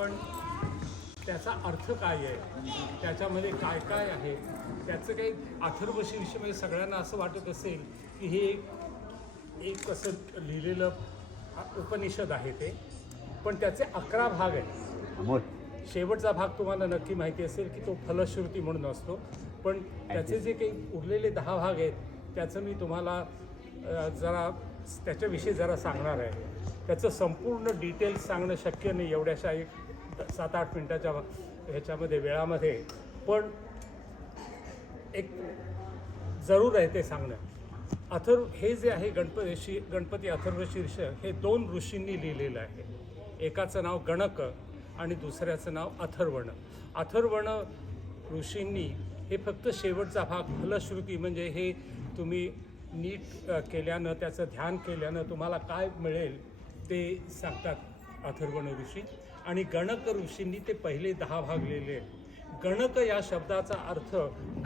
आपण त्याचा अर्थ काय आहे, त्याच्यामध्ये काय काय आहे, त्याचं काही अथर्वशीर्षमध्ये सगळ्यांना असं वाटत असेल की हे एक असं लिहिलेलं उपनिषद आहे ते, पण त्याचे 11 भाग आहेत. शेवटचा भाग तुम्हाला नक्की माहिती असेल की तो फलश्रुती म्हणून असतो, पण त्याचे जे काही उरलेले 10 भाग आहेत त्याचं मी तुम्हाला जरा त्याच्याविषयी जरा सांगणार आहे. त्याचं संपूर्ण डिटेल्स सांगणं शक्य नाही एवढ्याशा एक 7-8 मिनटाच्या ह्याच्यामध्ये वेळामध्ये, पण एक जरूर आहे ते सांगणं. हे जे आहे गणपती अथर्वशीर्ष हे 2 ऋषींनी लिहिलेलं आहे. एकाचं नाव गणक आणि दुसऱ्याचं नाव अथर्वण. अथर्वण ऋषींनी हे फक्त शेवटचा भाग फलश्रुती म्हणजे हे तुम्ही नीट केल्यानं, त्याचं ध्यान केल्यानं तुम्हाला काय मिळेल ते सांगतात अथर्वण ऋषी. आणि गणक ऋषींनी ते पहिले 10 भाग लिहिले. गणक या शब्दाचा अर्थ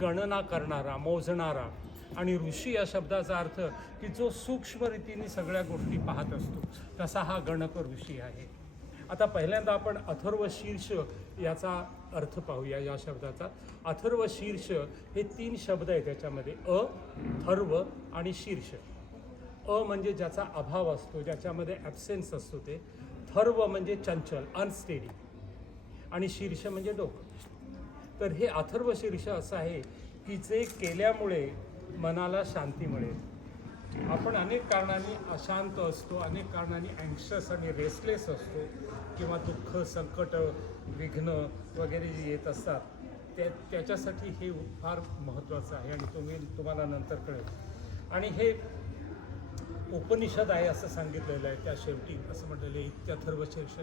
गणना करणारा, मोजणारा, आणि ऋषी या शब्दाचा अर्थ की जो सूक्ष्म रीतीने सगळ्या गोष्टी पाहत असतो, तसा हा गणक ऋषी आहे. आता पहिल्यांदा आपण अथर्वशीर्ष याचा अर्थ पाहूया. या शब्दाचा अथर्वशीर्ष हे 3 शब्द आहेत त्याच्यामध्ये, थर्व आणि शीर्ष. म्हणजे ज्याचा अभाव असतो, ज्याच्यामध्ये ॲब्सेन्स असतो ते. थर्व म्हणजे चंचल, अनस्टेडी, आणि शीर्ष म्हणजे डोकं. तर हे अथर्वशीर्ष असं आहे की जे केल्यामुळे मनाला शांती मिळेल. आपण अनेक कारणांनी अशांत असतो, अनेक कारणांनी अँक्शस आणि रेस्टलेस असतो, किंवा दुःख, संकट, विघ्न वगैरे जे येत असतात त्याच्यासाठी हे फार महत्त्वाचं आहे आणि तुम्हाला नंतर कळेल. आणि हे उपनिषद आहे असं सांगितलेलं आहे. त्या शेवटी असं म्हटलेलं आहे इत्यथर्वशीर्ष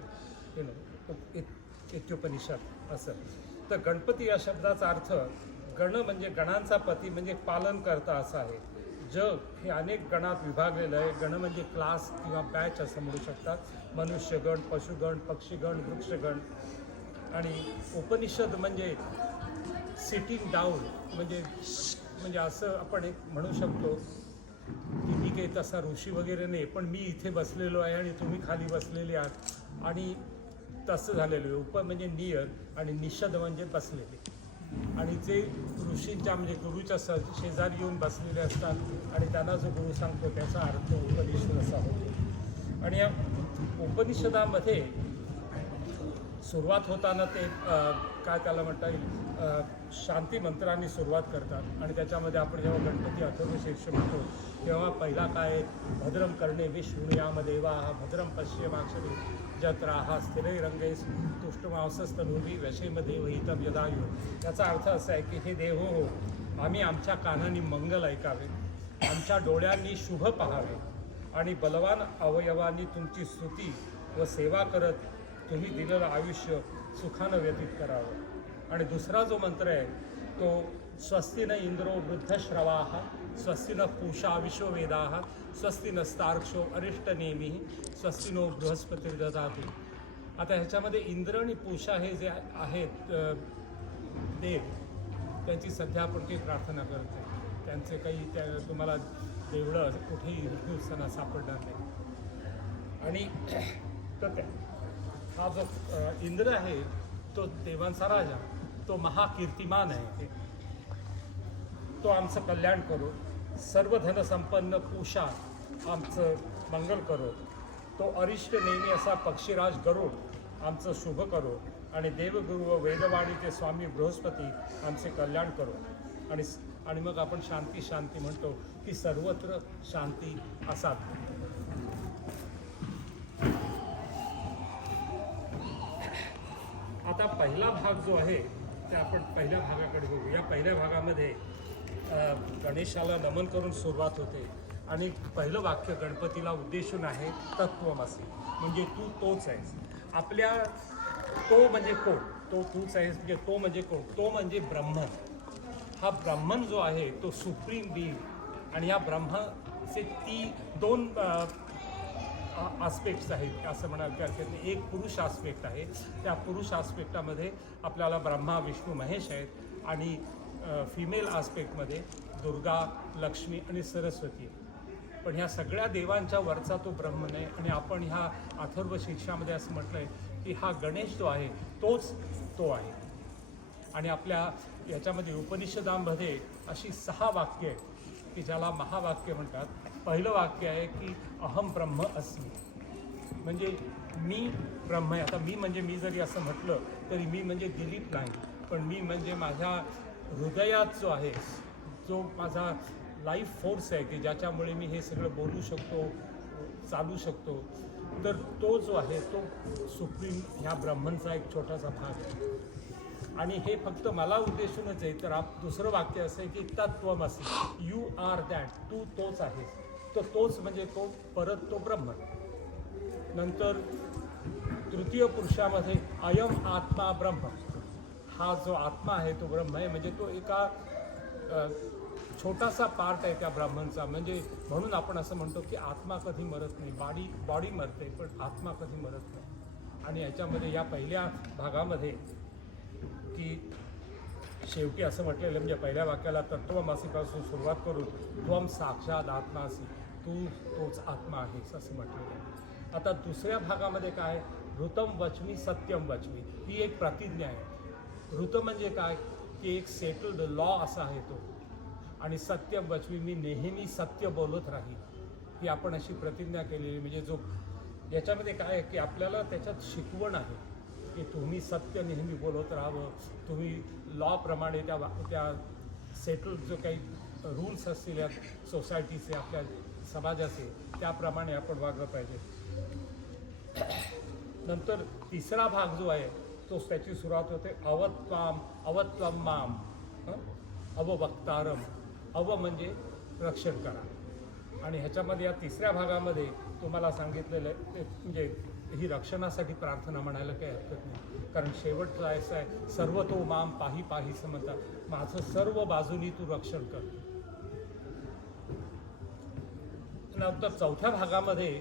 इत्युपनिषद असं. तर गणपती या शब्दाचा अर्थ गण म्हणजे गणांचा पती म्हणजे पालन करता असा आहे. जग हे अनेक गणात विभागलेलं आहे. गण म्हणजे क्लास किंवा बॅच असं म्हणू शकतात. मनुष्यगण, पशुगण, पक्षीगण, वृक्षगण. आणि उपनिषद म्हणजे सिटिंग डाऊन म्हणजे असं आपण एक म्हणू शकतो की मी काही तसा ऋषी वगैरे नाही, पण मी इथे बसलेलो आहे आणि तुम्ही खाली बसलेले आहात, आणि तसं झालेलं आहे. उप म्हणजे नियर आणि निषद म्हणजे बसलेले. आणि जे ऋषींच्या म्हणजे गुरुच्या शेजारी येऊन बसलेले असतात आणि त्यांना जो गुरु सांगतो त्याचा अर्थ उपनिषद असा होतो. आणि या उपनिषदामध्ये सुरुवात होताना ते काय त्याला म्हणता येईल, शांती मंत्रांनी सुरुवात करतात. आणि त्याच्यामध्ये आपण जेव्हा गणपती अथर्वशीर्ष म्हणतो तेव्हा पहिला काय, भद्रम कर्णे विष्णुयामदेवा भद्रम पश्येमाक्षरे जत्राहा स्थिरैरंगै तुष्टमांसस्तनूर्वी व्यशेमदेव हितम यदायु. याचा अर्थ असा आहे की हे देव हो, आम्ही आमच्या कानांनी मंगल ऐकावे, आमच्या डोळ्यांनी शुभ पाहावे, आणि बलवान अवयवांनी तुमची स्तुती व सेवा करत तुम्ही दिलेलं आयुष्य सुखानं व्यतीत करावं. आणि दुसरा जो मंत्र आहे तो स्वस्ति न इंद्रो वृद्धश्रवाः स्वस्ति न पूषा विश्ववेदाः स्वस्ति नस्तार्क्ष्यो अरिष्टनेमिः स्वस्ति नो बृहस्पतिर्दधातु. आता ह्याच्यामध्ये इंद्र आणि पूषा हे जे आहेत देव, त्यांची सध्या आपण काही प्रार्थना करत नाही. त्यांचे काही तुम्हाला देवळं कुठेही हिंदुस्थानात सापडणार नाही. आणि तर हा जो इंद्र आहे तो देवांचा राजा, तो महाकीर्तिमान आहे, तो आमचं कल्याण करो. सर्व धनसंपन्न पूषा आमचं मंगल करो. तो अरिष्ट नेमी असा पक्षीराज गरुड आमचं शुभ करो. आणि देवगुरु व वेदवाणीचे स्वामी बृहस्पती आमचे कल्याण करो. आणि मग आपण शांती शांती म्हणतो की सर्वत्र शांती असावी. आता पहिला भाग जो आहे ते आपण पहिल्या भागाकडे बघू. या पहिल्या भागामध्ये गणेशाला नमन करून सुरुवात होते आणि पहिलं वाक्य गणपतीला उद्देशून आहे तत्त्वमसि, म्हणजे तू तोच आहेस. आपल्या तो म्हणजे कोण, तो तूच आहेस म्हणजे तो म्हणजे कोण, तो म्हणजे ब्रह्मन. हा ब्रह्मन जो आहे तो सुप्रीम बीइंग. आणि या ब्रह्माचे 2 आस्पेक्ट्स आहेत असं म्हणाल की हरकत नाही. एक पुरुष आस्पेक्ट आहे, त्या पुरुष आस्पेक्टामध्ये आपल्याला ब्रह्मा विष्णू महेश आहेत, आणि फिमेल आस्पेक्टमध्ये दुर्गा, लक्ष्मी आणि सरस्वती. पण ह्या सगळ्या देवांच्या वरचा तो ब्रह्मन आहे. आणि आपण ह्या अथर्वशीर्षामध्ये असं म्हटलं आहे की हा गणेश जो आहे तोच तो आहे. आणि आपल्या याच्यामध्ये उपनिषदांमध्ये अशी 6 वाक्य आहेत की ज्याला महावाक्य म्हणतात. पहिलं वाक्य आहे की अहम ब्रह्म अस्मि, म्हणजे मी ब्रह्म आहे. आता मी म्हणजे मी जरी असं म्हटलं तरी मी म्हणजे दिलीप नाही, पण मी म्हणजे माझ्या हृदयात जो आहे, जो माझा लाईफ फोर्स आहे की ज्याच्यामुळे मी हे सगळं बोलू शकतो, चालू शकतो, तर तो जो आहे तो सुप्रीम ह्या ब्रह्मनचा एक छोटासा भाग आहे. आणि हे फक्त मला उद्देशूनच आहे. तर दुसरं वाक्य असं आहे की तत्त्वमसि, यू आर दॅट, तू तोच आहेस. तर तोच म्हणजे तो परत तो ब्रह्म. नंतर तृतीय पुरुषामध्ये अयम आत्मा ब्रह्म, हा जो आत्मा आहे तो ब्रह्म आहे. म्हणजे तो एका छोटासा पार्ट आहे त्या ब्रह्मनचा. म्हणजे म्हणून आपण असं म्हणतो की आत्मा कधी मरत नाही. बॉडी मरते पण आत्मा कधी मरत नाही. आणि याच्यामध्ये या पहिल्या भागामध्ये की शेवटी असं म्हटलेलं, म्हणजे पहिल्या वाक्याला तत्त्वमसीपासून सुरुवात करून त्वम साक्षात आत्मासी, तू तोच आत्मा आहेस असं म्हटलेलं आहे. आता दुसऱ्या भागामध्ये काय, ऋतम वचमी सत्यम वचमी, ही एक प्रतिज्ञा आहे. ऋत म्हणजे काय की एक सेटल्ड लॉ असा आहे तो. आणि सत्यम वचमी, मी नेहमी सत्य बोलत राहील, ही आपण अशी प्रतिज्ञा केलेली. म्हणजे जो याच्यामध्ये काय आहे की आपल्याला त्याच्यात शिकवण आहे की तुम्ही सत्य नेहमी बोलत राहावं. तुम्ही लॉप्रमाणे त्या सेटल्ड जो काही रूल्स असतील या सोसायटीचे, आपल्या समाजाचे, त्याप्रमाणे आपण वागलं पाहिजे. नंतर तिसरा भाग जो आहे तो त्याची सुरुवात होते अवत्वम माम अववक्तारम. अव म्हणजे रक्षण करा. आणि ह्याच्यामध्ये या तिसऱ्या भागामध्ये तुम्हाला सांगितलेलं आहे म्हणजे ही रक्षणासाठी प्रार्थना म्हणायला काही हरकत नाही. कारण शेवटचं असं आहे, सर्व तो माम पाही पाहीसं म्हणतात, माझं सर्व बाजूनी तू रक्षण कर. नंतर चौथ्या भागामध्ये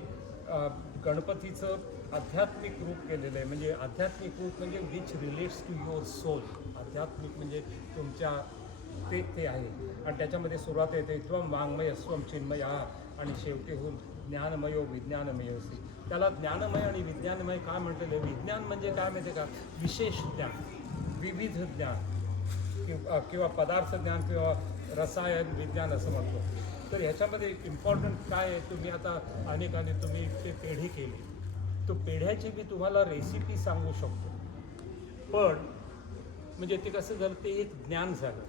गणपतीचं आध्यात्मिक रूप केलेलं आहे. म्हणजे आध्यात्मिक रूप म्हणजे which relates to your soul. आध्यात्मिक म्हणजे तुमच्या ते आहे. आणि त्याच्यामध्ये सुरुवात येते त्वम वाङ्मय स्वम चिन्मय, आणि शेवटी होऊन ज्ञानमयो विज्ञानमयोसी. त्याला ज्ञानमय आणि विज्ञानमय काय म्हटलेलं आहे. विज्ञान म्हणजे काय माहिती आहे का, विशेष ज्ञान, विविध ज्ञान किंवा पदार्थ ज्ञान किंवा रसायन विज्ञान असं म्हणतो. तर ह्याच्यामध्ये इम्पॉर्टंट काय आहे, तुम्ही आता अनेकाने तुम्ही ते पेढी केली, तो पेढ्याची मी तुम्हाला रेसिपी सांगू शकतो, पण म्हणजे ते कसं झालं, ते एक ज्ञान झालं.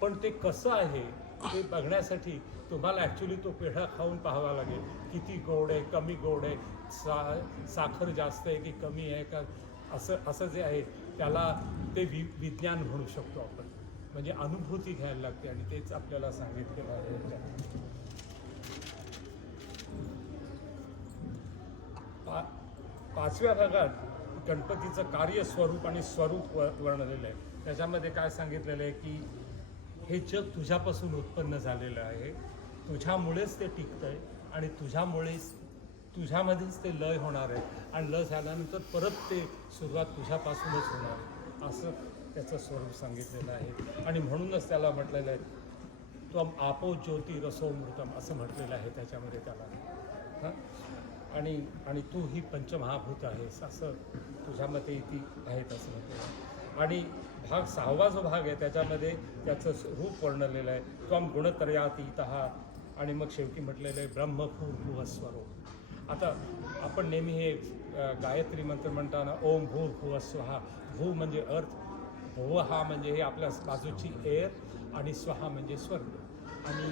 पण ते कसं आहे ते बघण्यासाठी तुम्हाला ॲक्च्युली तो पेढा खाऊन पाहावा लागेल. किती गोड आहे, कमी गोड आहे, साखर जास्त आहे की कमी आहे का, असं जे आहे त्याला ते विज्ञान म्हणू शकतो आपण. म्हणजे अनुभूती घ्यायला लागते आणि तेच आपल्याला सांगितलेलं आहे. पाचव्या भागात गणपतीचं कार्यस्वरूप आणि स्वरूप वर्णलेलं आहे. त्याच्यामध्ये काय सांगितलेलं आहे की हे जग तुझ्यापासून उत्पन्न झालेलं आहे, तुझ्यामुळेच ते टिकतं आहे आणि तुझ्यामध्येच ते लय होणार आहे आणि लय झाल्यानंतर परत ते सुरुवात तुझ्यापासूनच होणार आहे, असं त्याचं स्वरूप सांगितलेलं आहे. आणि म्हणूनच त्याला म्हटलेलं आहे त्वम आपो ज्योती रसोमृतम असं म्हटलेलं आहे त्याच्यामध्ये त्याला. हां, आणि तू ही पंचमहाभूत आहेस असं तुझ्यामध्ये ती आहेत असं म्हटलेलं आहे. आणि भाग 6वा जो भाग आहे त्याच्यामध्ये त्याचं रूप वर्णलेलं आहे त्वम गुणत्रयातीतः. आणि मग शेवटी म्हटलेलं आहे ब्रह्मभूर्भुवस्वरो. आता आपण नेहमी हे गायत्री मंत्र म्हणताना ओम भूर्भुवस्वहा. भू म्हणजे अर्थ, भुव हा म्हणजे हे आपल्या बाजूची एअर, आणि स्वहा म्हणजे स्वर्ग. आणि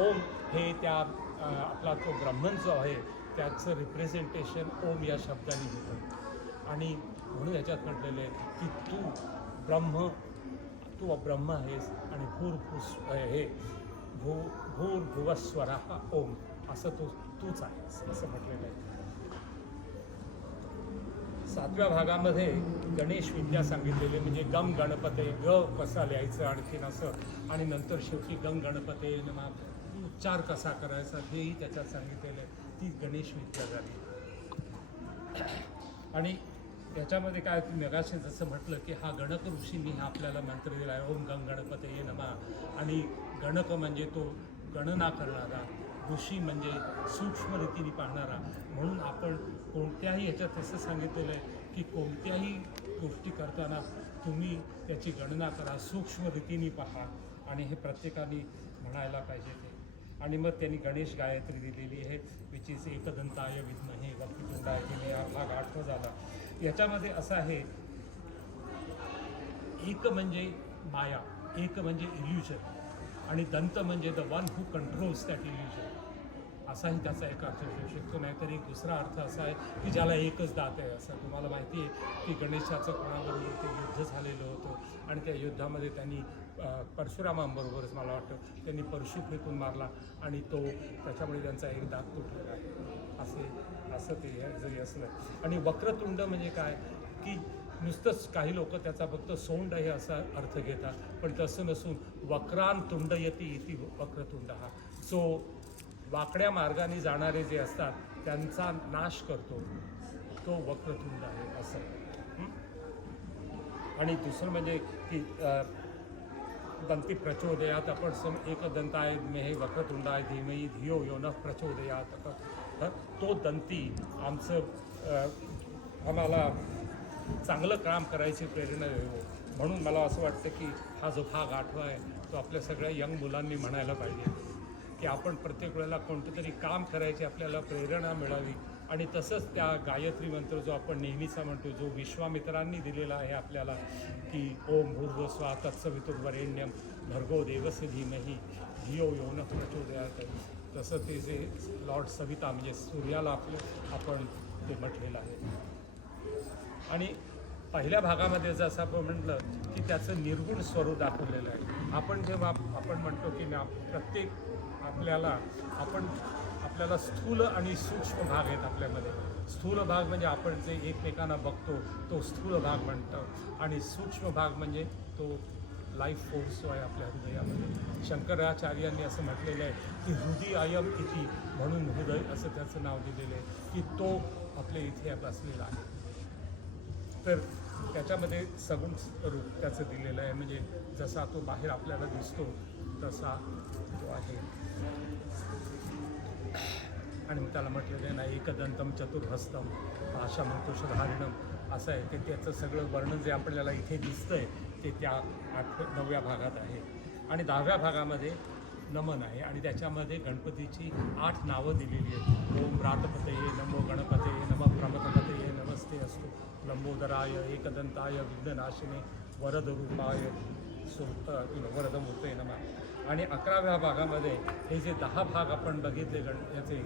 ओम हे त्या आपला तो ब्रह्मन जो आहे त्याचं रिप्रेझेंटेशन ओम या शब्दाने होतं. आणि म्हणून ह्याच्यात म्हटलेलं आहे की तू ब्रह्म आहेस आणि भूर्भुवस्वरा हा ओम, असं तूच आहेस असं म्हटलेलं आहे. 7व्या भागामध्ये गणेश विद्या सांगितलेली, म्हणजे गम गणपते, ग कसा लिहायचं आणखीन असं, आणि नंतर शेवटी गम गणपते नमः उच्चार कसा करायचा हेही त्याच्यात सांगितलेलं आहे. ती गणेश विद्या झाली. आणि याच्यामध्ये काय तुम्ही मगाशी जसं म्हटलं की हा गणक ऋषींनी हा आपल्याला मंत्र दिला आहे ओम गम गणपते नमः. आणि गणक म्हणजे तो गणना करणारा, ऋषी म्हणजे सूक्ष्म रीतीने पाहणारा. म्हणून आपण कोणत्याही ह्याच्यात असं सांगितलेलं आहे की कोणत्याही गोष्टी करताना तुम्ही त्याची गणना करा, सूक्ष्म रीतीने पहा, आणि हे प्रत्येकाने म्हणायला पाहिजे ते. आणि मग त्यांनी गणेश गायत्री दिलेली आहे, विच इज एकदंताय विद्महे वक्रतुंडाय धीमहि. हा भाग 8 झाला. याच्यामध्ये असं आहे, एक म्हणजे माया, एक म्हणजे इल्युजन, आणि दंत म्हणजे the one who controls that illusion, असाही त्याचा एक अर्थ होऊ शकतो. नाहीतर एक दुसरा अर्थ असा आहे की ज्याला एकच दात आहे. असं तुम्हाला माहिती आहे की गणेशाचं कोणाबरोबर ते युद्ध झालेलं होतं, आणि त्या युद्धामध्ये त्यांनी परशुरामांबरोबरच मला वाटतं त्यांनी परशु फेकून मारला, आणि तो त्याच्यामुळे त्यांचा एक दात तुटलेला आहे. असं ते जरी असलं. आणि वक्रतुंड म्हणजे काय की नुसतंच काही लोक त्याचा फक्त सोंड आहे असा अर्थ घेतात, पण तसं नसून वक्रान तुंडयती इति वक्रतुंड, हा जो वाकड्या मार्गाने जाणारे जे असतात त्यांचा नाश करतो तो वक्रतुंड आहे असं. आणि दुसरं म्हणजे की दंती प्रचोदयात, आपण एकदंताय विद्महे वक्रतुंडाय धीमहि धियो यो नः प्रचोदयात, तो दंती आम्हाला चांगलं काम करायची प्रेरणा देतो. म्हणून मला असं वाटतं की हा जो भाग 8 आहे तो आपल्या सगळ्या यंग मुलांनी म्हणायला पाहिजे की आपण प्रत्येक वेळेला कोणतं तरी काम करायची आपल्याला प्रेरणा मिळावी. आणि तसंच त्या गायत्री मंत्र जो आपण नेहमीचा म्हणतो, जो विश्वामित्रांनी दिलेला आहे आपल्याला की ओम भूर्भुवस्वः तत्सवितुर्वरेण्यं भर्गो देवस्य धीमहि धियो यो नः प्रचोदयात्, तसं ते जे लॉर्ड सविता म्हणजे सूर्याला आपण ते म्हटलेलं आहे. आणि पहिल्या भागामध्ये जसं आपण म्हटलं की त्याचं निर्गुण स्वरूप दाखवलेलं आहे. आपण जेव्हा आपण म्हणतो की प्रत्येक आपल्याला स्थूल आणि सूक्ष्म भाग आहेत आपल्यामध्ये. स्थूल भाग म्हणजे आपण जे एकमेकांना बघतो तो स्थूल भाग म्हणतो, आणि सूक्ष्म भाग म्हणजे तो लाईफ फोर्स जो आहे आपल्या हृदयामध्ये. शंकराचार्यांनी असं म्हटलेलं आहे की हृदयायम इति, म्हणून हृदय असं त्याचं नाव दिलेलं आहे की तो आपल्या इथे बसलेला आहे. तर त्याच्यामध्ये सगुण रूप त्याचं दिलेलं आहे, म्हणजे जसा तो बाहेर आपल्याला दिसतो तसा तो आहे. आणि त्याला म्हटलेलं आहे ना एकदंतम चतुर्हस्तम भाषा मंतोषधारिणम, असं आहे. ते त्याचं सगळं वर्णन जे आपल्याला इथे दिसतं आहे ते त्या 9व्या भागात आहे. आणि 10व्या भागामध्ये नमन आहे, आणि त्याच्यामध्ये गणपतीची 8 नावं दिलेली आहेत. ओम रातपतये नमो गणपतये नमः प्रमथपतये नमस्ते अस्तु लंबोदराय एकदंताय विघ्ननाशिने वरदरूपाय वरदमूर्ते नमः. आणि 11व्या भागामध्ये हे जे 10 भाग आपण बघितले याचे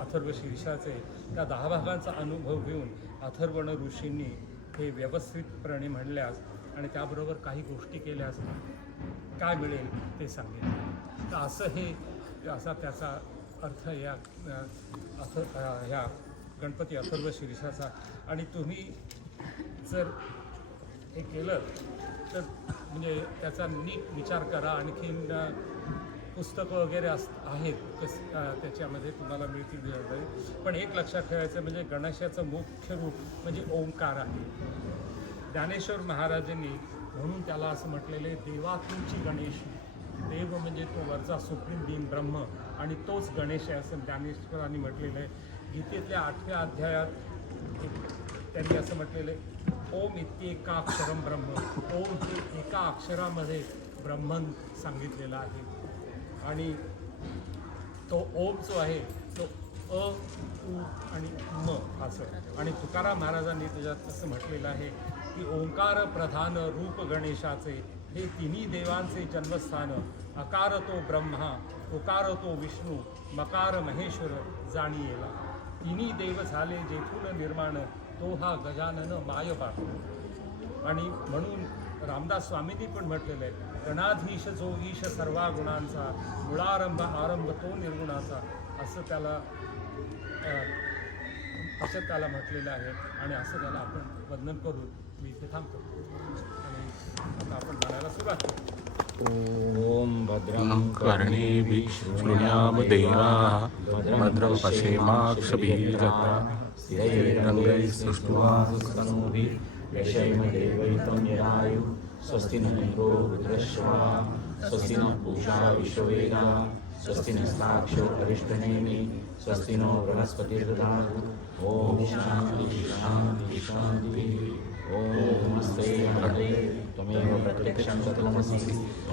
अथर्व शीर्षाचे, त्या 10 भागांचा अनुभव घेऊन अथर्वण ऋषींनी हे व्यवस्थितपणे म्हणल्यास आणि त्याबरोबर काही गोष्टी केल्यास काय मिळेल ते सांगेल. तर असा त्याचा अर्थ ह्या गणपती अथर्व शीर्षाचा. आणि तुम्ही जर हे केलं तर म्हणजे त्याचा नीट विचार करा. आणखीन पुस्तकं वगैरे आहेत त्याच्यामध्ये तुम्हाला मिळतील. पण एक लक्षात ठेवायचं म्हणजे गणेशाचं मुख्य रूप म्हणजे ओंकार आहे. ज्ञानेश्वर महाराजांनी म्हणून त्याला असं म्हटलेले देवातूंची गणेश. देव म्हणजे तो वरचा सुप्रीम बीइंग ब्रह्म, आणि तोच गणेश आहे असं ज्ञानेश्वरांनी म्हटलेलं आहे. गीतेतल्या 8व्या अध्यायात त्यांनी असं म्हटलेलं आहे ओम इत्येकाक्षरम ब्रह्म. ओम हे एका अक्षरामध्ये ब्रह्मन सांगितलेला आहे. आणि तो ओम जो आहे तो अ उ आणि म असं. आणि तुकाराम महाराजांनी त्याच्यात असं म्हटलेलं आहे की ओंकार प्रधान रूप गणेशाचे हे तिन्ही देवांचे जन्मस्थान. अकार तो ब्रह्मा, उकार तो विष्णू, मकार महेश्वर जाणीयेला. तिन्ही देव झाले जेथून निर्माण, तो हा गजानन मायबा. आणि म्हणून रामदास स्वामींनी पण म्हटलेलं आहे गणाधीश जो ईश सर्वा गुणांचा, मुळारंभ आरंभ तो निर्गुणाचा, असं त्याला म्हटलेलं आहे. आणि असं त्याला आपण वंदन करून मी इथे थांबतो आणि आता आपण म्हणायला सुरुवात करू. ओम भद्रं कर्णेभिः शृणुयाम देवाः भद्रं पश्येमाक्षभिर्यजत्राः स्थिरैरङ्गैः सुष्ठुवांस्तनूभिः व्यशेम देवैतं यदायुः स्वस्ति न इन्द्रो वृद्धश्रवाः स्वस्ति न पूषा विश्ववेदाः स्वस्ति नस्ताक्षो अरिष्टनेमि स्वस्ति नो बृहस्पतिर्दधातु ओम शांति शांति शांति ओम नमस्ते भगवते त्वमेव प्रत्यक्षं तत्त्वमसि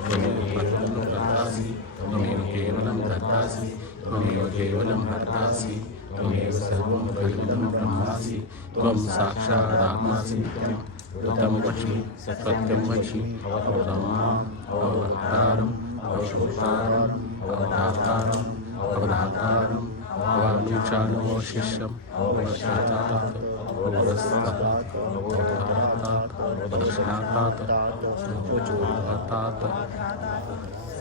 त्वमेव केवलं ब्रह्मासि त्वमेव केवलं धर्तासि त्वमेव केवलं हर्तासि त्वमेव सर्वं खलु ब्रह्मासि त्वं साक्षादात्मासि नित्यं ऋतं वचि सत्यं वचि अवतमाम् अवतारम् अवशोषारम् अवधातारम् अवधातारम् अवानुचानवशिष्यम् अवश्चातात् अवरस्तात् अवधातात् अवदर्शनातात् अवचोदातात्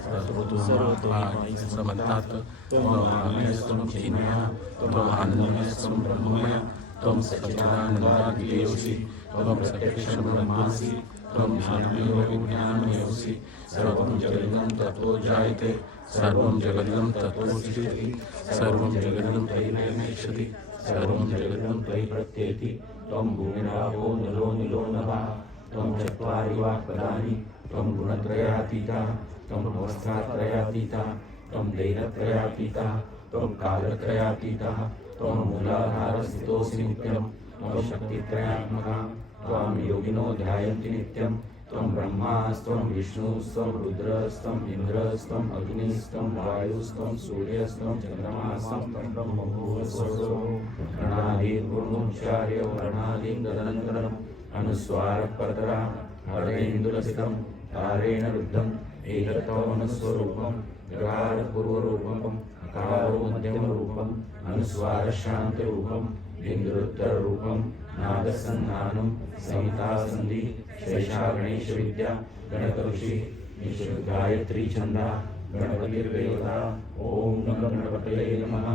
सर्वतोमायि समन्तात् त्वमामेस्त्वं चिन्या त्वमानन्दमेस्त्वं ब्रह्ममय त्वं सच्चिदानन्दादिदेवसि त्वं सत्यक्षं ब्रह्मासि त्वं ज्ञानमेवोऽज्ञानमेवसि सर्वं जगदं ततो जायते सर्वं जगदं ततो स्थितिः सर्वं जगदं तैर्नश्यति सर्वं जगदं तैर्प्रत्येति त्वं भूमिरापो नलो निलो नभः त्वं चत्वारि वाक्पदानि त्वं गुणत्रयातीतः त्वं अवस्थात्रयातीतः त्वं दैनत्रयातीतः त्वं कालत्रयातीतः त्वं मूलाधारस्थितोऽसि नित्यं त्वं शक्तित्रयात्मकः त्वां योगिनो ध्यायन्ति नित्यं त्वं ब्रह्मास्त्वं विष्णुस्त्वं रुद्रस्त्वं इन्द्रस्त्वं अग्निस्त्वं वायुस्त्वं सूर्यस्त्वं चन्द्रमास्त्वं ब्रह्मभूवस्वरो गणादिर्गुणोच्चार्य वर्णादिं तदनन्तरम् अनुस्वारपरतरा हरेन्दुलसितं तारेण रुद्धम् एकत्वमनुस्वरूपं गकारपूर्वरूपम् अकारो मध्यमरूपम् अनुस्वारशान्तरूपम् इन्द्रोत्तररूपं नादसन्धानं संहितासन्धि शेषा गणेशविद्या गणकऋषि गायत्री छन्दा गणपतिर्देवता ॐ नमो गणपतये नमः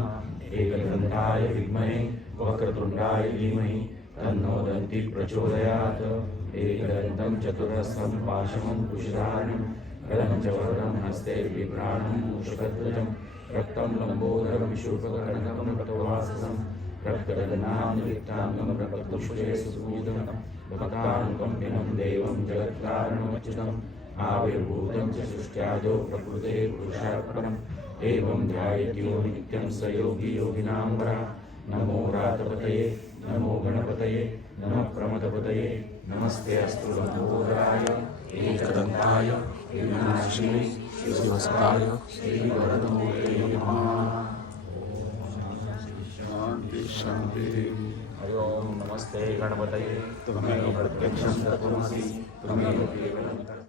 एकदन्ताय विद्महे वक्रतुण्डाय धीमहि तन्नो दन्ति प्रचोदयात् एकदन्तं चतुरस्रं पाशमं कुशधारणं गदं च वरदं हस्ते बिभ्राणं मूषकध्वजं रक्तं लम्बोदरं शूर्पकर्णकं रक्तवाससं रक्तगगनान्विताङ्गं रक्तपुष्पे सुपूजितं भक्तानुकम्पिनं देवं जगत्कारणमच्युतम् आविर्भूतं च सृष्ट्यादौ प्रकृते पुरुषात् परम् एवं ध्यायत्यो नित्यं स योगी योगिनां वरः नमो रातपतये नमो गणपतये नमः प्रमदपतये नमस्ते अस्तु लम्बोदराय एकदन्ताय विनाशिने शिवसुताय श्रीवरदमूर्तये नमः शांति हरि ओम नमस्ते गणपतये त्वमेव प्रत्यक्षं तत्त्वमसि त्वमेव केवलं